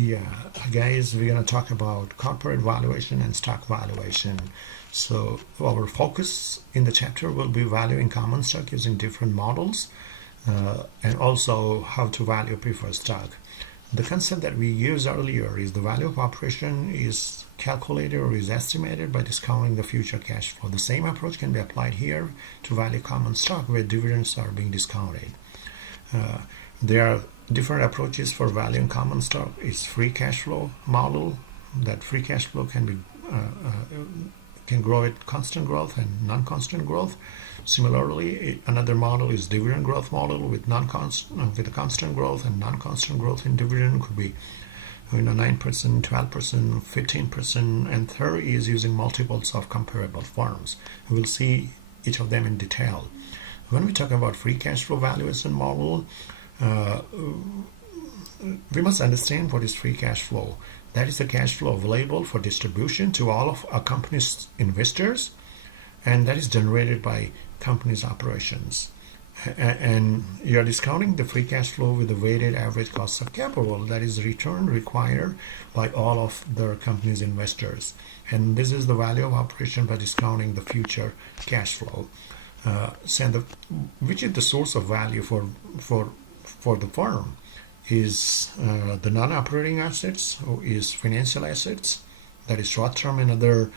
Yeah, guys, we're going to talk about corporate valuation and stock valuation. So our focus in the chapter will be valuing common stock using different models and also how to value preferred stock. The concept that we used earlier is the value of operation is calculated or is estimated by discounting the future cash flow. The same approach can be applied here to value common stock where dividends are being discounted. There are different approaches for valuing common stock. It's free cash flow model. That free cash flow can grow at constant growth and non-constant growth. Similarly, another model is dividend growth model with a constant growth and non-constant growth in dividend could be 9%, 12%, 15%, and third is using multiples of comparable firms. We'll see each of them in detail. When we talk about free cash flow valuation model, we must understand what is free cash flow. That is the cash flow available for distribution to all of a company's investors, and that is generated by company's operations. And you're discounting the free cash flow with the weighted average cost of capital, that is return required by all of the company's investors. And this is the value of operation by discounting the future cash flow. Which is the source of value for the firm is the non-operating assets, or is financial assets, that is short-term and other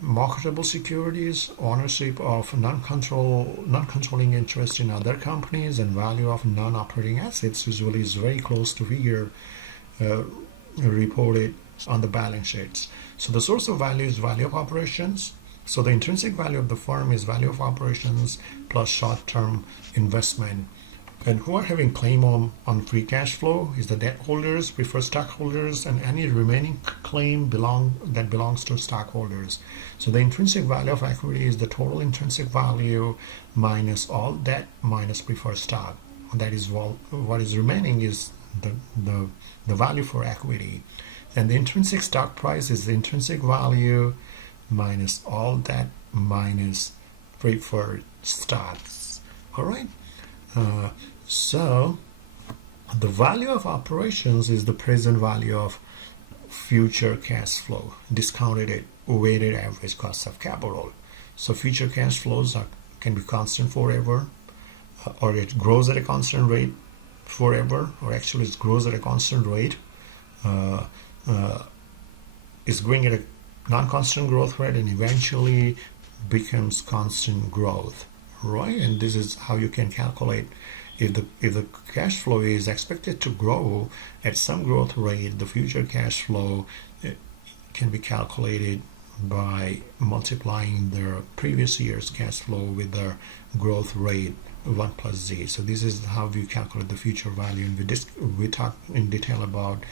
marketable securities, ownership of non-controlling interest in other companies, and value of non-operating assets usually is very close to figure reported on the balance sheets. So the source of value is value of operations. So the intrinsic value of the firm is value of operations plus short-term investment. And who are having claim on free cash flow is the debt holders, preferred stockholders, and any remaining claim that belongs to stockholders. So the intrinsic value of equity is the total intrinsic value minus all debt minus preferred stock. That is what is remaining is the value for equity. And the intrinsic stock price is the intrinsic value minus all debt minus preferred stocks. All right. So the value of operations is the present value of future cash flow discounted at weighted average cost of capital. So future cash flows can be constant forever, or it grows at a constant rate forever, or actually it grows at a constant rate. It's growing at a non-constant growth rate and eventually becomes constant growth, right? And this is how you can calculate if the cash flow is expected to grow at some growth rate. The future cash flow can be calculated by multiplying the previous year's cash flow with the growth rate 1 plus z. So this is how we calculate the future value, and we talk in detail about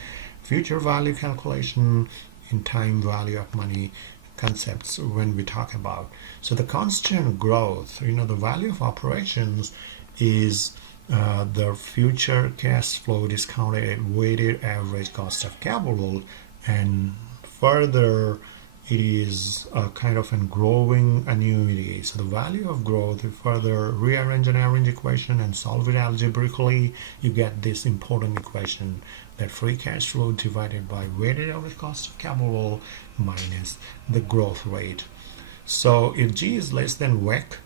future value calculation in time value of money concepts when we talk about. So the constant growth, the value of operations is the future cash flow discounted at weighted average cost of capital, and further it is a kind of a growing annuity. So the value of growth, if further rearrange an average equation and solve it algebraically, you get this important equation that free cash flow divided by weighted average cost of capital minus the growth rate. So if G is less than WACC,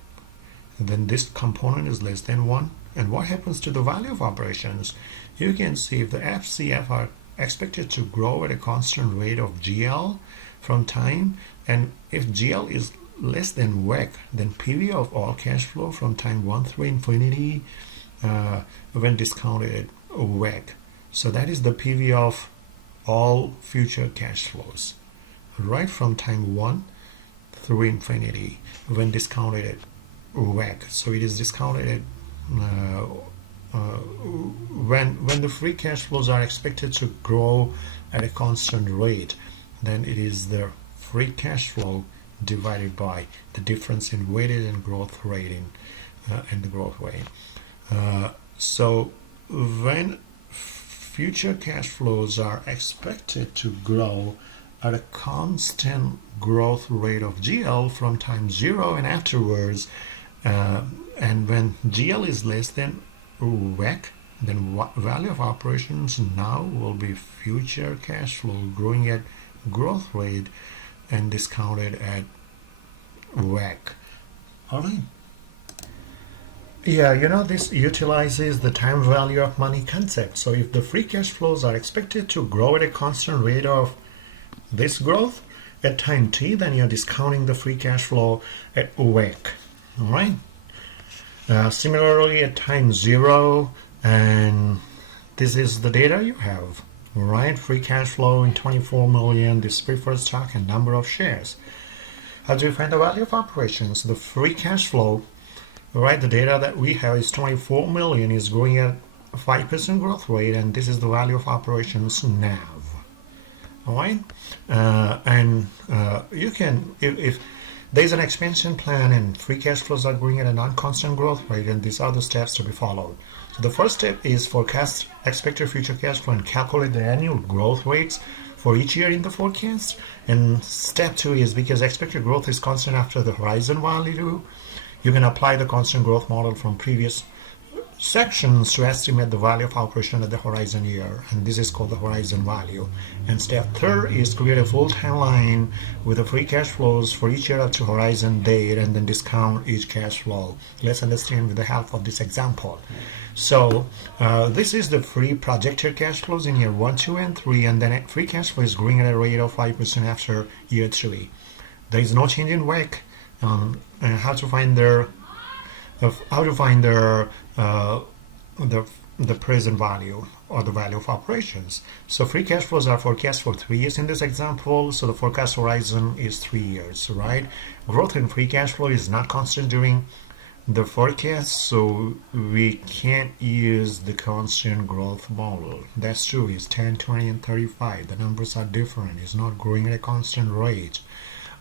then this component is less than 1. And what happens to the value of operations? You can see if the FCF are expected to grow at a constant rate of GL from time, and if GL is less than WACC, then PV of all cash flow from time 1 through infinity when discounted at WACC. So that is the PV of all future cash flows, right from time 1 through infinity when discounted at WACC. So it is discounted at when the free cash flows are expected to grow at a constant rate, then it is the free cash flow divided by the difference in weighted and growth rate and the growth rate. So when future cash flows are expected to grow at a constant growth rate of GL from time 0 and afterwards, and when GL is less than WACC, then value of operations now will be future cash flow growing at growth rate and discounted at WACC. All right. Yeah, this utilizes the time value of money concept. So if the free cash flows are expected to grow at a constant rate of this growth at time t, then you're discounting the free cash flow at WACC. All right. Similarly, at time 0, and this is the data you have. All right. Free cash flow in 24 million, this preferred stock and number of shares. How do you find the value of operations? The free cash flow, all right, the data that we have is 24 million is growing at 5% growth rate, and this is the value of operations NAV. All right, you can, if there's an expansion plan and free cash flows are growing at a non-constant growth rate, and these are the steps to be followed. So the first step is forecast expected future cash flow and calculate the annual growth rates for each year in the forecast. And step 2 is, because expected growth is constant after the horizon value, you can apply the constant growth model from previous sections to estimate the value of operation at the horizon year, and this is called the horizon value. And step 3 is create a full timeline with the free cash flows for each year up to horizon date, and then discount each cash flow. Let's understand with the help of this example. So this is the free projected cash flows in year 1, 2, and 3, and then free cash flow is growing at a rate of 5% after year 3. There is no change in WACC. And how to find their the present value or the value of operations. So free cash flows are forecast for 3 years in this example. So the forecast horizon is 3 years, right? Growth in free cash flow is not constant during the forecast, so we can't use the constant growth model. That's true. It's 10, 20, and 35. The numbers are different. It's not growing at a constant rate.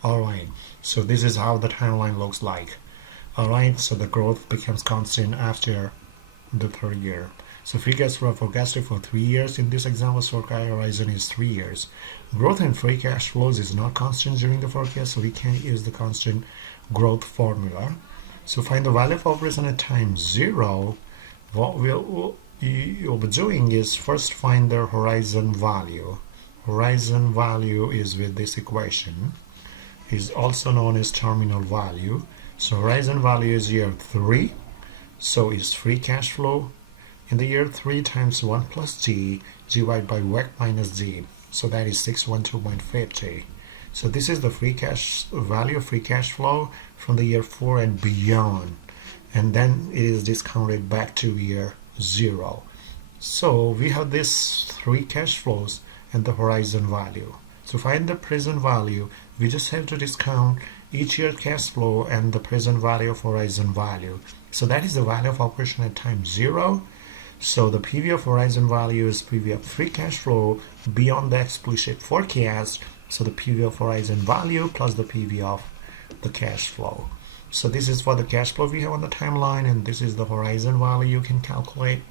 All right. So this is how the timeline looks like. All right. So the growth becomes constant after the 3rd year. So free cash flow forecasted for 3 years. In this example, forecast horizon is 3 years. Growth in free cash flows is not constant during the forecast, so we can't use the constant growth formula. So find the value of operation at time 0. What you'll be doing is first find the horizon value. Horizon value is with this equation. Is also known as terminal value. So horizon value is year 3. So is free cash flow in the year 3 times 1 plus G divided by WACC minus Z. So that is 612.50. So this is the free cash value of free cash flow from the year 4 and beyond. And then it is discounted back to year 0. So we have this 3 cash flows and the horizon value. To find the present value, we just have to discount each year cash flow and the present value of horizon value. So that is the value of operation at time 0. So the PV of horizon value is PV of free cash flow beyond the explicit forecast. So the PV of horizon value plus the PV of the cash flow. So this is for the cash flow we have on the timeline, and this is the horizon value you can calculate.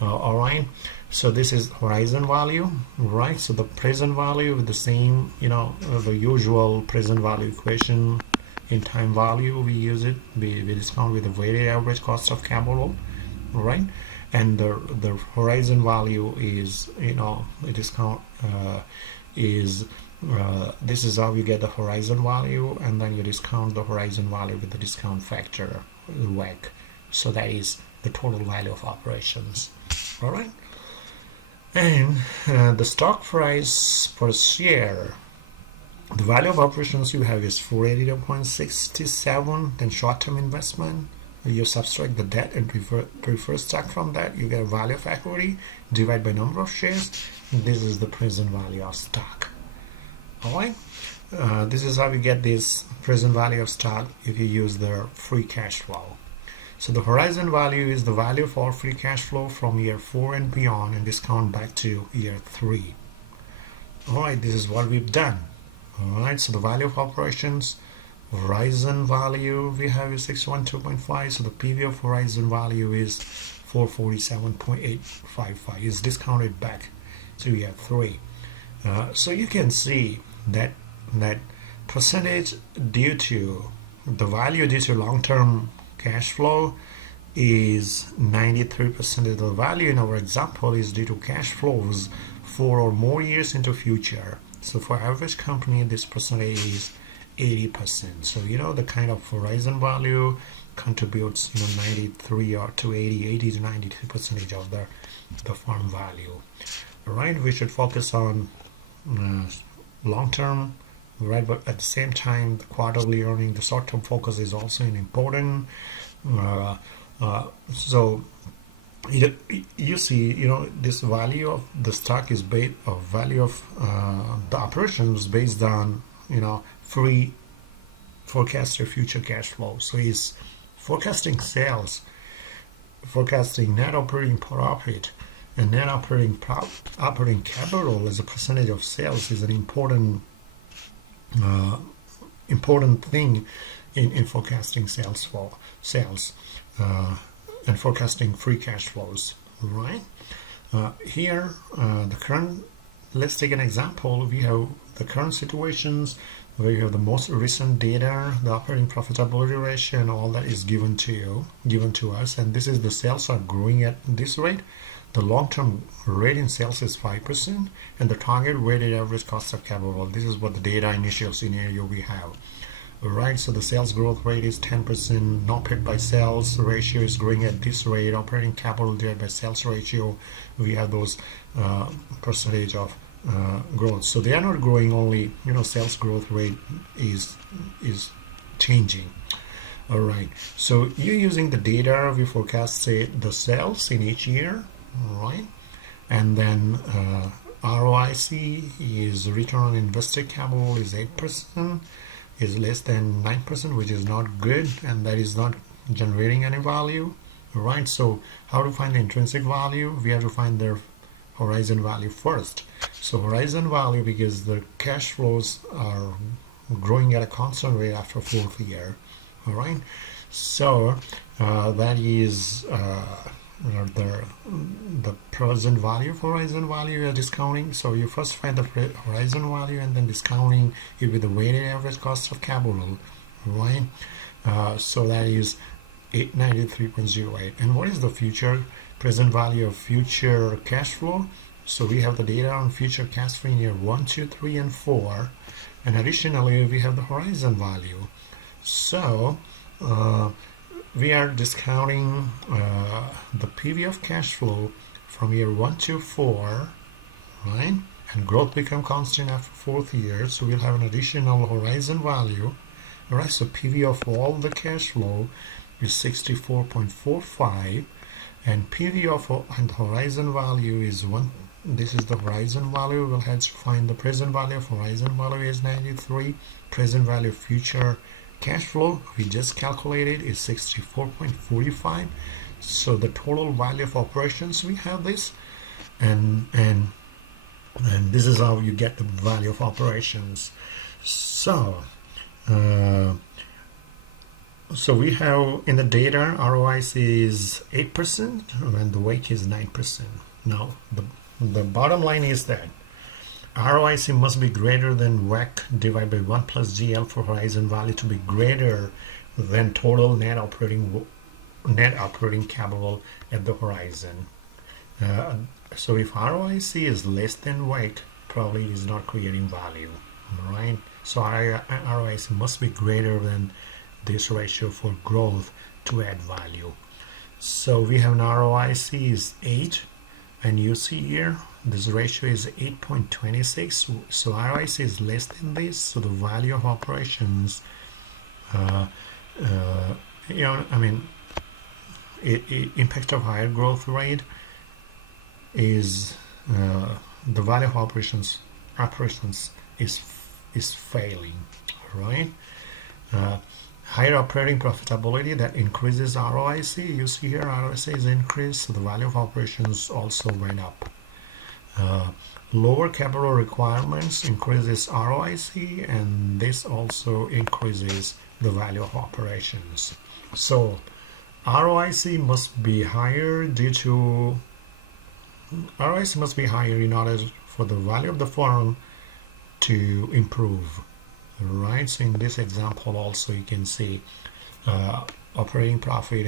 All right. So this is horizon value, right? So the present value with the same, the usual present value equation in time value, we use it. We discount with the weighted average cost of capital, right? And the horizon value is, the discount is this is how you get the horizon value, and then you discount the horizon value with the discount factor, the WACC. So that is the total value of operations. All right. And the stock price per share, the value of operations you have is 482.67. Then short-term investment, you subtract the debt and preferred stock from that, you get a value of equity divided by number of shares. This is the present value of stock. All right. This is how we get this present value of stock if you use the free cash flow. So the horizon value is the value for free cash flow from year 4 and beyond, and discount back to year 3. All right, this is what we've done. All right, so the value of operations, horizon value we have is 612.5. So the PV of horizon value is 447.855. Is discounted back to year 3. So you can see that percentage due to the value due to long-term cash flow is 93% of the value in our example is due to cash flows 4 or more years into future. So for average company, this percentage is 80%. So the kind of horizon value contributes 93 or to 80 to 92 percentage of the firm value. All right, we should focus on long term, right? But at the same time, the quarterly earning, the short term focus is also important. So you see, this value of the stock is based of value of the operations based on free forecasted future cash flow. So he's forecasting sales, forecasting net operating profit, and net operating operating capital as a percentage of sales is an important thing in forecasting sales and forecasting free cash flows, right? Here, let's take an example. We have the current situations where you have the most recent data, the operating profitability ratio, and all that is given to us. And this is the sales are growing at this rate. The long-term rate in sales is 5%, and the target weighted average cost of capital. This is what the data initial scenario we have. Right, so the sales growth rate is 10%, not paid by sales ratio is growing at this rate, operating capital divided by sales ratio, we have those percentage of growth. So they are not growing, only sales growth rate is changing. All right, so you're using the data, we forecast say the sales in each year, right? And then ROIC is return on invested capital is 8%. Is less than 9%, which is not good, and that is not generating any value, right? So how to find the intrinsic value? We have to find their horizon value first. So horizon value, because the cash flows are growing at a constant rate after 4th year, all right? So that is the present value of horizon value you're discounting. So you first find the horizon value and then discounting it with the weighted average cost of capital, right? So that is 893.08. And what is the future present value of future cash flow? So we have the data on future cash flow in year 1, 2, 3, and 4, and additionally we have the horizon value. So we are discounting the PV of cash flow from year 1 to 4, right? And growth become constant after 4th year, so we'll have an additional horizon value. All right, so PV of all the cash flow is 64.45, and PV of and horizon value is 1. This is the horizon value. We'll have to find the present value of horizon value is 93. Present value of future cash flow we just calculated is 64.45. So the total value of operations we have this, and this is how you get the value of operations. So so we have in the data ROIC is 8% and the weight is 9%. Now the bottom line is that ROIC must be greater than WACC divided by 1 plus GL for horizon value to be greater than total net operating capital at the horizon. So if ROIC is less than WACC, probably is not creating value, right? So ROIC must be greater than this ratio for growth to add value. So we have an ROIC is 8, and you see here this ratio is 8.26. So ROIC is less than this, so the value of operations impact of higher growth rate is the value of operations is failing, right? Higher operating profitability that increases ROIC. You see here ROIC is increased, so the value of operations also went up. Lower capital requirements increases ROIC, and this also increases the value of operations. So ROIC must be higher in order for the value of the firm to improve, right? So in this example also you can see operating profit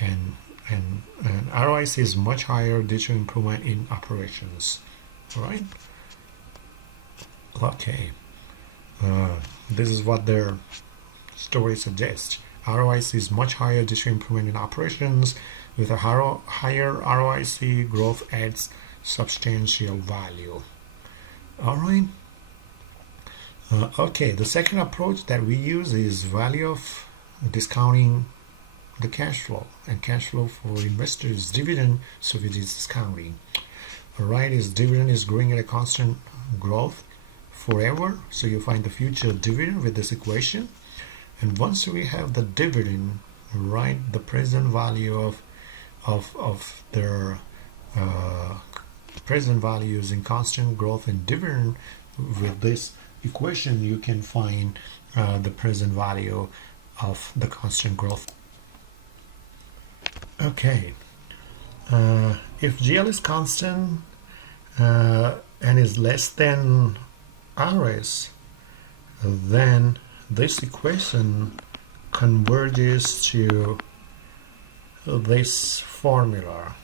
and ROIC is much higher due to improvement in operations. All right. Okay. This is what their story suggests. ROIC is much higher due to improvement in operations. With a higher ROIC, growth adds substantial value. All right. Okay, the second approach that we use is value of discounting the cash flow, and cash flow for investors is dividend, so it is discounting. All right, is dividend is growing at a constant growth forever, so you find the future dividend with this equation. And once we have the dividend, right, the present value of their present values in constant growth and dividend, with this equation you can find the present value of the constant growth. Okay, if GL is constant and is less than RS, then this equation converges to this formula,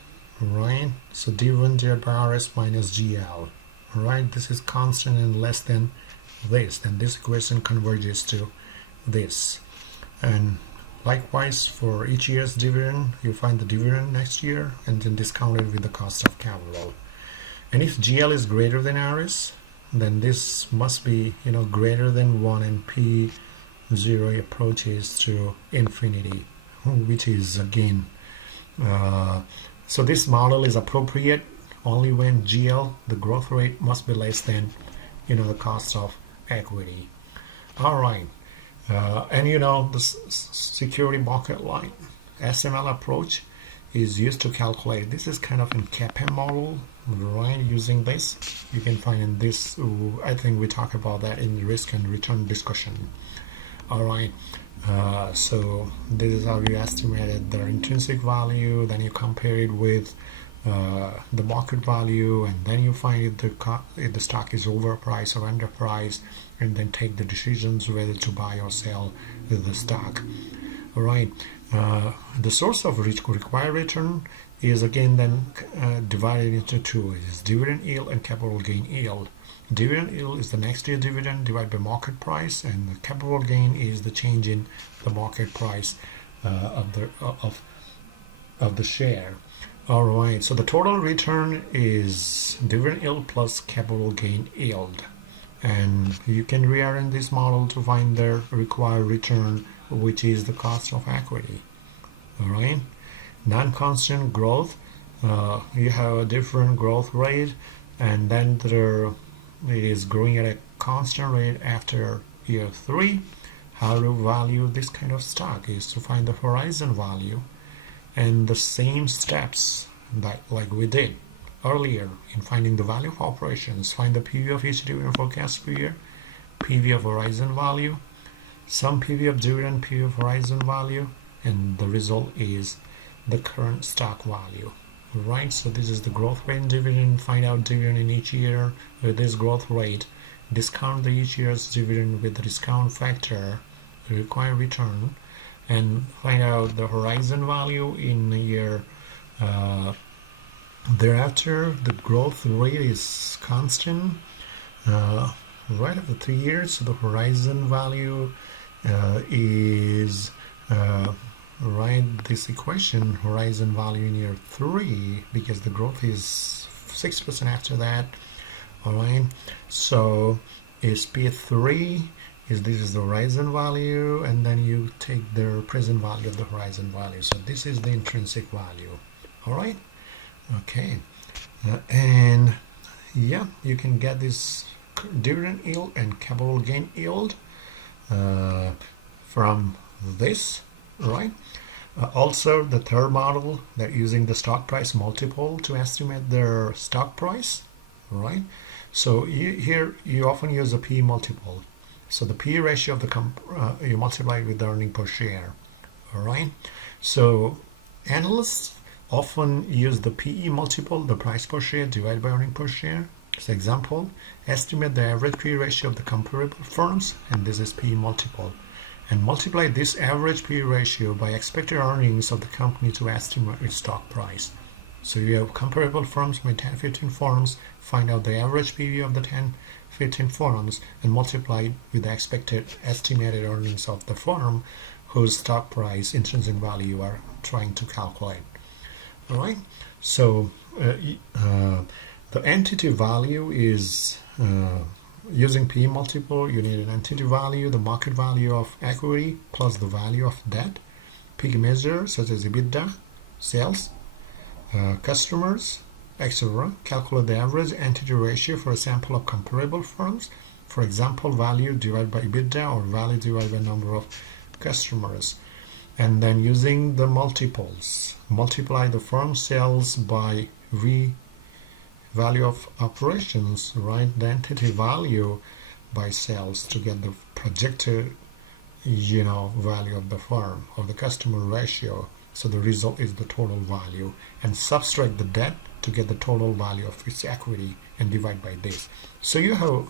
right? So D1 divided by RS minus GL, right? This is constant and less than this, and this equation converges to this. And likewise, for each year's dividend, you find the dividend next year and then discount it with the cost of capital. And if GL is greater than RS, then this must be, greater than 1, and P0 approaches to infinity, which is again, so this model is appropriate only when GL, the growth rate, must be less than, the cost of equity. All right. And the security market line SML approach is used to calculate. This is kind of in CAPM model, right? Using this, you can find in this. I think we talk about that in the risk and return discussion. All right. So this is how you estimated their intrinsic value. Then you compare it with the market value, and then you find if the stock is overpriced or underpriced, and then take the decisions whether to buy or sell the stock. All right. The source of required return is again then divided into two. It is dividend yield and capital gain yield. Dividend yield is the next year dividend divided by market price, and the capital gain is the change in the market price of the share. All right, so the total return is dividend yield plus capital gain yield, and you can rearrange this model to find the required return, which is the cost of equity. All right, non-constant growth, you have a different growth rate, and then it is growing at a constant rate after year 3. How to value this kind of stock is to find the horizon value, and the same steps that like we did earlier in finding the value of operations. Find the PV of each dividend forecast per year, PV of horizon value, some PV of dividend, PV of horizon value, and the result is the current stock value. Right, so this is the growth rate in dividend. Find out dividend in each year with this growth rate, discount the each year's dividend with the discount factor, the required return, and find out the horizon value in the year thereafter. The growth rate is constant right after 3 years, so the horizon value is right, this equation, horizon value in year 3, because the growth is 6% after that. All right, so is P3 is this is the horizon value, and then you take the present value of the horizon value. So this is the intrinsic value. All right, okay, and yeah, you can get this dividend yield and capital gain yield from this. Right. Also, the third model, they're using the stock price multiple to estimate their stock price. Right. So here you often use a P multiple. So the P ratio of the you multiply it with the earning per share. All right. So analysts often use the PE multiple, the price per share divided by earning per share. So example, estimate the average P ratio of the comparable firms, and this is P multiple. and multiply this average PE ratio by expected earnings of the company to estimate its stock price. So you have comparable firms with 10, 15 firms, find out the average PE of the 10, 15 firms and multiply it with the expected estimated earnings of the firm whose stock price, intrinsic value, you are trying to calculate. All right. So the entity value is using PE multiple. You need an entity value, the market value of equity plus the value of debt. Pick measures such as EBITDA, sales, customers, etc. Calculate the average entity ratio for a sample of comparable firms. For example, value divided by EBITDA or value divided by number of customers. And then using the multiples, multiply the firm sales by V value of operations, right? The entity value by sales to get the projected, value of the firm or the customer ratio. So the result is the total value, and subtract the debt to get the total value of its equity and divide by this. So you have,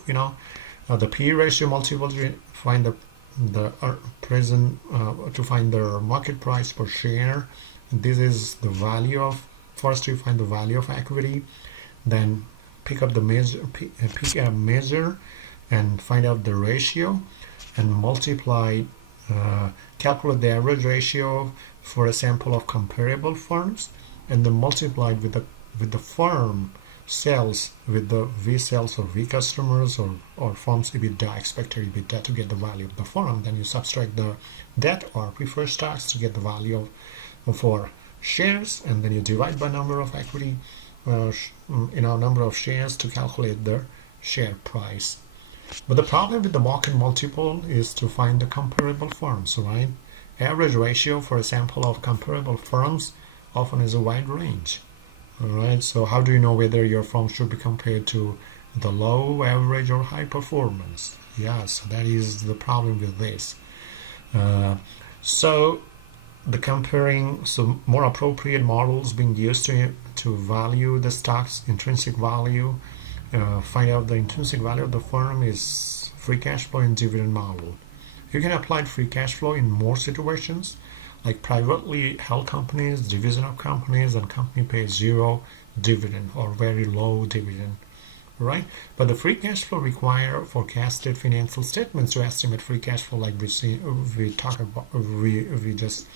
the PE ratio multiple to find the present to find the market price per share. This is the value of, first you find the value of equity, then pick up the measure, pick a measure and find out the ratio and multiply, calculate the average ratio for a sample of comparable firms, and then multiply with the firm sales with the V sales or V customers or firm's EBITDA, expected EBITDA, to get the value of the firm. Then you subtract the debt or preferred stocks to get the value for shares, and then you divide by number of equity, number of shares to calculate the share price. But the problem with the market multiple is to find the comparable firms, right? Average ratio for a sample of comparable firms often is a wide range. All right, so how do you know whether your firm should be compared to the low, average, or high performance? Yes, that is the problem with this. So more appropriate models being used to value the stock's intrinsic value. Find out the intrinsic value of the firm is free cash flow and dividend model. You can apply free cash flow in more situations, like privately held companies, division of companies, and company pays zero dividend or very low dividend, right? But the free cash flow require forecasted financial statements to estimate free cash flow, like we just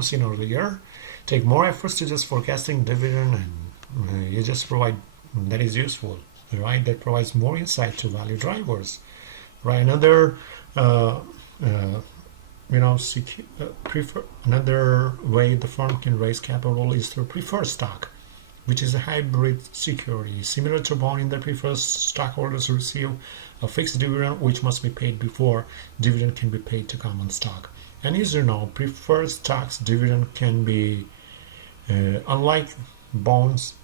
seen earlier. Take more efforts to just forecasting dividend, and you just provide that is useful, right? That provides more insight to value drivers, right? Another another way the firm can raise capital is through preferred stock, which is a hybrid security. Similar to bond, in the preferred stockholders receive a fixed dividend which must be paid before dividend can be paid to common stock. And as you know, preferred stocks dividend can be, unlike bonds,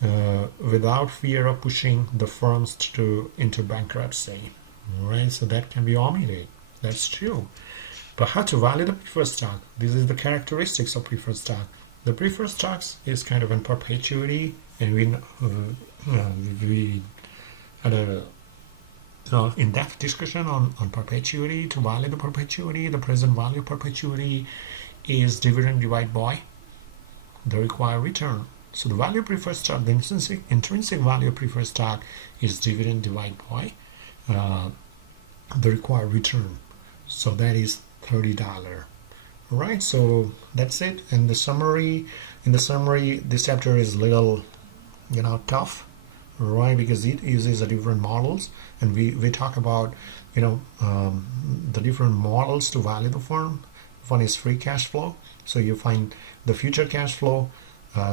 without fear of pushing the firms into bankruptcy. Right, so that can be omitted. That's true. But how to value the preferred stock? This is the characteristics of preferred stock. The preferred stocks is kind of in perpetuity, and we had a in-depth discussion on perpetuity. To value the perpetuity, the present value of perpetuity is dividend divided by the required return. So the value of preferred stock, the intrinsic value of preferred stock, is dividend divided by the required return. So that is $30. Right, so that's it. And the summary, this chapter is a little tough, right, because it uses the different models, and we talk about the different models to value the firm. One is free cash flow, so you find the future cash flow,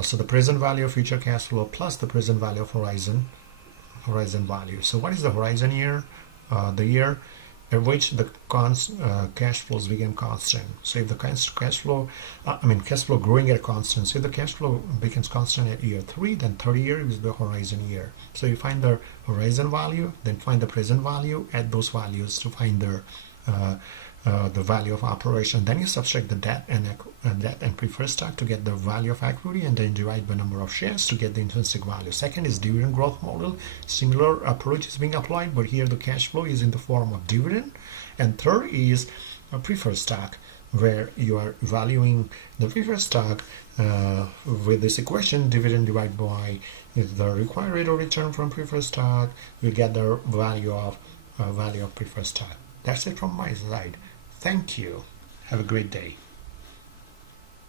so the present value of future cash flow plus the present value of horizon value. So what is the horizon year? The year at which the cash flows became constant. So if the cash flow growing at a constant, so if the cash flow becomes constant at year 3, then 30 year is the horizon year. So you find the horizon value, then find the present value, add those values to find the value of operation. Then you subtract the debt and preferred stock to get the value of equity, and then divide by number of shares to get the intrinsic value. Second is dividend growth model. Similar approach is being applied, but here the cash flow is in the form of dividend. And third is a preferred stock, where you are valuing the preferred stock with this equation, dividend divided by the required rate of return from preferred stock, you get the value of preferred stock. That's it from my side. Thank you. Have a great day.